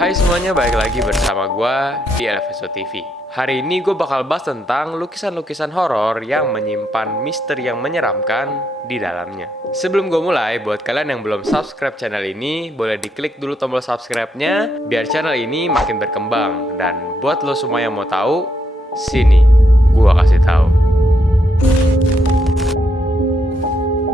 Hai semuanya, balik lagi bersama gue di LFSO TV. Hari ini gue bakal bahas tentang lukisan-lukisan horor yang menyimpan misteri yang menyeramkan di dalamnya. Sebelum gue mulai, buat kalian yang belum subscribe channel ini, boleh diklik dulu tombol subscribe-nya biar channel ini makin berkembang. Dan buat lo semua yang mau tahu, sini gue kasih tahu.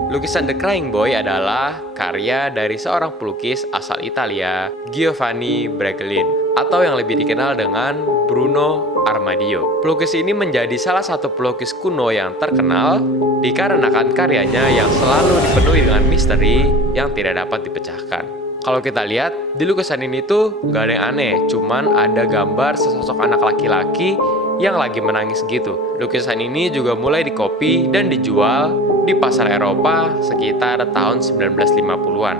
Lukisan The Crying Boy adalah karya dari seorang pelukis asal Italia, Giovanni Bregelin, atau yang lebih dikenal dengan Bruno Armadio. Pelukis ini menjadi salah satu pelukis kuno yang terkenal dikarenakan karyanya yang selalu dipenuhi dengan misteri yang tidak dapat dipecahkan. Kalau kita lihat, di lukisan ini tuh gak ada yang aneh, cuman ada gambar sesosok anak laki-laki yang lagi menangis gitu. Lukisan ini juga mulai dikopi dan dijual di pasar Eropa sekitar tahun 1950-an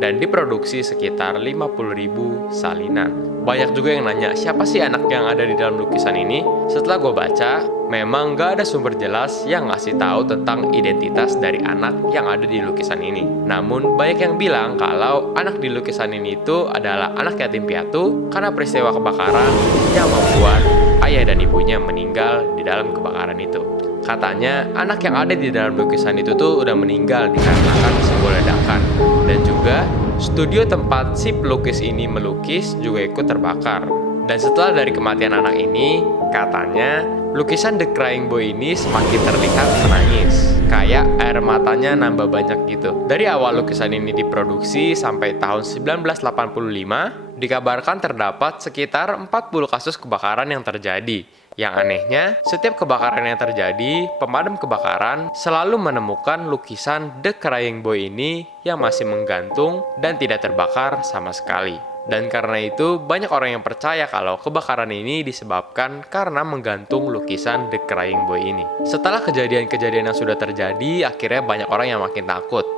dan diproduksi sekitar 50.000 salinan. Banyak juga yang nanya, siapa sih anak yang ada di dalam lukisan ini? Setelah gue baca, memang gak ada sumber jelas yang ngasih tahu tentang identitas dari anak yang ada di lukisan ini. Namun, banyak yang bilang kalau anak di lukisan ini itu adalah anak yatim piatu karena peristiwa kebakaran yang membuat ayah dan ibunya meninggal di dalam kebakaran itu. Katanya, anak yang ada di dalam lukisan itu tuh udah meninggal dikarenakan sebuah ledakan. Dan juga, studio tempat si pelukis ini melukis juga ikut terbakar. Dan setelah dari kematian anak ini, katanya, lukisan The Crying Boy ini semakin terlihat menangis. Kayak air matanya nambah banyak gitu. Dari awal lukisan ini diproduksi sampai tahun 1985, dikabarkan terdapat sekitar 40 kasus kebakaran yang terjadi. Yang anehnya, setiap kebakaran yang terjadi, pemadam kebakaran selalu menemukan lukisan The Crying Boy ini yang masih menggantung dan tidak terbakar sama sekali. Dan karena itu, banyak orang yang percaya kalau kebakaran ini disebabkan karena menggantung lukisan The Crying Boy ini. Setelah kejadian-kejadian yang sudah terjadi, akhirnya banyak orang yang makin takut.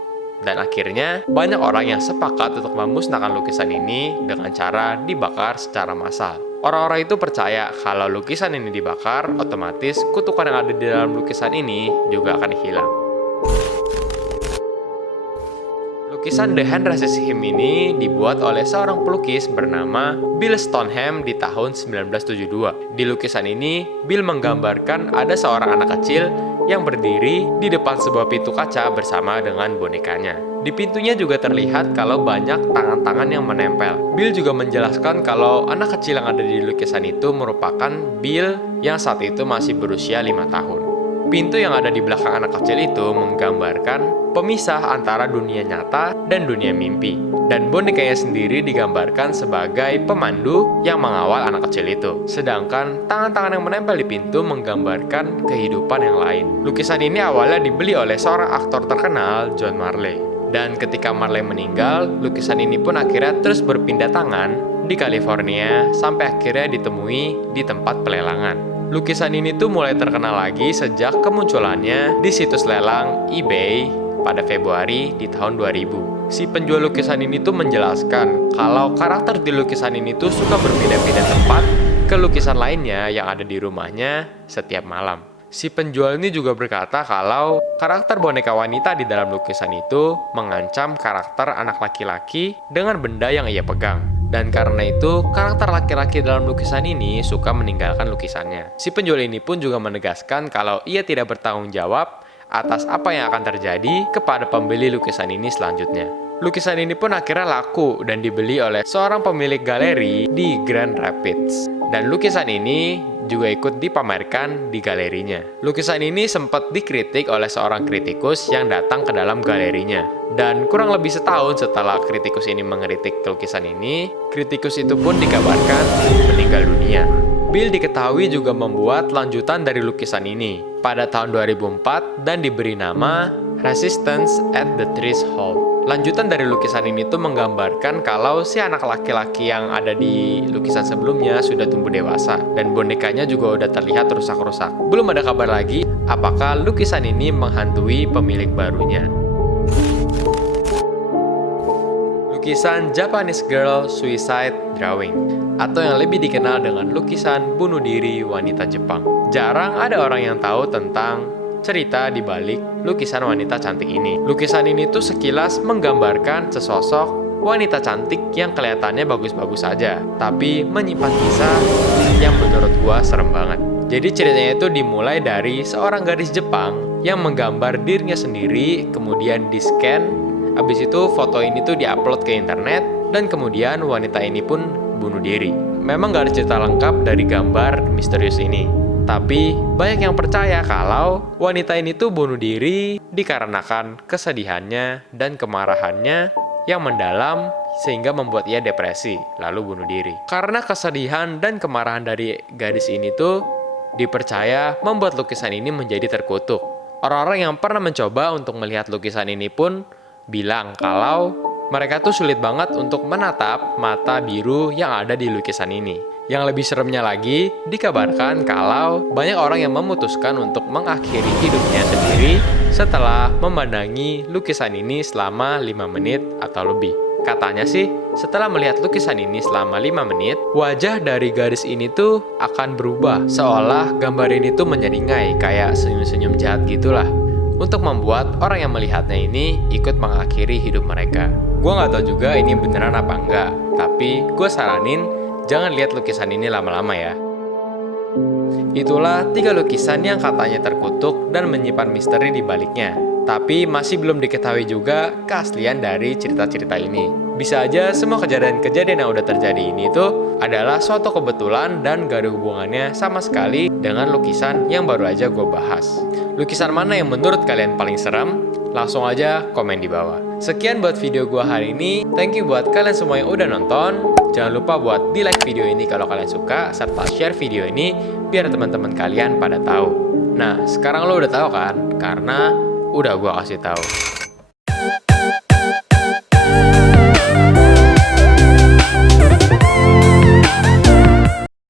Dan akhirnya, banyak orang yang sepakat untuk memusnahkan lukisan ini dengan cara dibakar secara massal. Orang-orang itu percaya kalau lukisan ini dibakar, otomatis kutukan yang ada di dalam lukisan ini juga akan hilang. Lukisan The Hand Raises Him ini dibuat oleh seorang pelukis bernama Bill Stoneham di tahun 1972. Di lukisan ini, Bill menggambarkan ada seorang anak kecil yang berdiri di depan sebuah pintu kaca bersama dengan bonekanya. Di pintunya juga terlihat kalau banyak tangan-tangan yang menempel. Bill juga menjelaskan kalau anak kecil yang ada di lukisan itu merupakan Bill yang saat itu masih berusia 5 tahun. Pintu yang ada di belakang anak kecil itu menggambarkan pemisah antara dunia nyata dan dunia mimpi. Dan bonekanya sendiri digambarkan sebagai pemandu yang mengawal anak kecil itu. Sedangkan tangan-tangan yang menempel di pintu menggambarkan kehidupan yang lain. Lukisan ini awalnya dibeli oleh seorang aktor terkenal, John Marley. Dan ketika Marley meninggal, lukisan ini pun akhirnya terus berpindah tangan di California sampai akhirnya ditemui di tempat pelelangan. Lukisan ini tuh mulai terkenal lagi sejak kemunculannya di situs lelang eBay pada Februari di tahun 2000. Si penjual lukisan ini tuh menjelaskan kalau karakter di lukisan ini tuh suka berpindah-pindah tempat ke lukisan lainnya yang ada di rumahnya setiap malam. Si penjual ini juga berkata kalau karakter boneka wanita di dalam lukisan itu mengancam karakter anak laki-laki dengan benda yang ia pegang. Dan karena itu, karakter laki-laki dalam lukisan ini suka meninggalkan lukisannya. Si penjual ini pun juga menegaskan kalau ia tidak bertanggung jawab atas apa yang akan terjadi kepada pembeli lukisan ini selanjutnya. Lukisan ini pun akhirnya laku dan dibeli oleh seorang pemilik galeri di Grand Rapids. Dan lukisan ini juga ikut dipamerkan di galerinya. Lukisan ini sempat dikritik oleh seorang kritikus yang datang ke dalam galerinya. Dan kurang lebih setahun setelah kritikus ini mengkritik lukisan ini, kritikus itu pun dikabarkan meninggal dunia. Bill diketahui juga membuat lanjutan dari lukisan ini pada tahun 2004 dan diberi nama Resistance at the Threshold. Lanjutan dari lukisan ini tuh menggambarkan kalau si anak laki-laki yang ada di lukisan sebelumnya sudah tumbuh dewasa dan bonekanya juga udah terlihat rusak-rusak. Belum ada kabar lagi apakah lukisan ini menghantui pemilik barunya. Lukisan Japanese Girl Suicide Drawing, atau yang lebih dikenal dengan lukisan bunuh diri wanita Jepang. Jarang ada orang yang tahu tentang cerita di balik lukisan wanita cantik ini. Lukisan ini tuh sekilas menggambarkan sesosok wanita cantik yang kelihatannya bagus-bagus saja, tapi menyimpan kisah yang menurut gua serem banget. Jadi ceritanya itu dimulai dari seorang gadis Jepang yang menggambar dirinya sendiri, kemudian di-scan, habis itu foto ini tuh diupload ke internet, dan kemudian wanita ini pun bunuh diri. Memang gak ada cerita lengkap dari gambar misterius ini, tapi banyak yang percaya kalau wanita ini tuh bunuh diri dikarenakan kesedihannya dan kemarahannya yang mendalam sehingga membuat ia depresi, lalu bunuh diri. Karena kesedihan dan kemarahan dari gadis ini tuh dipercaya membuat lukisan ini menjadi terkutuk. Orang-orang yang pernah mencoba untuk melihat lukisan ini pun bilang kalau mereka tuh sulit banget untuk menatap mata biru yang ada di lukisan ini. Yang lebih seremnya lagi, dikabarkan kalau banyak orang yang memutuskan untuk mengakhiri hidupnya sendiri setelah memandangi lukisan ini selama 5 menit atau lebih. Katanya sih, setelah melihat lukisan ini selama 5 menit, wajah dari gadis ini tuh akan berubah, seolah gambar ini tuh menyeringai, kayak senyum-senyum jahat gitulah, untuk membuat orang yang melihatnya ini ikut mengakhiri hidup mereka. Gua nggak tahu juga ini beneran apa enggak, tapi gue saranin jangan lihat lukisan ini lama-lama ya. Itulah 3 lukisan yang katanya terkutuk dan menyimpan misteri di baliknya. Tapi masih belum diketahui juga keaslian dari cerita-cerita ini. Bisa aja semua kejadian-kejadian yang udah terjadi ini tuh adalah suatu kebetulan dan gak ada hubungannya sama sekali dengan lukisan yang baru aja gue bahas. Lukisan mana yang menurut kalian paling serem? Langsung aja komen di bawah. Sekian buat video gue hari ini. Thank you buat kalian semua yang udah nonton. Jangan lupa buat di like video ini kalau kalian suka, serta share video ini biar teman-teman kalian pada tahu. Nah, sekarang lo udah tahu kan? Karena udah gue kasih tahu.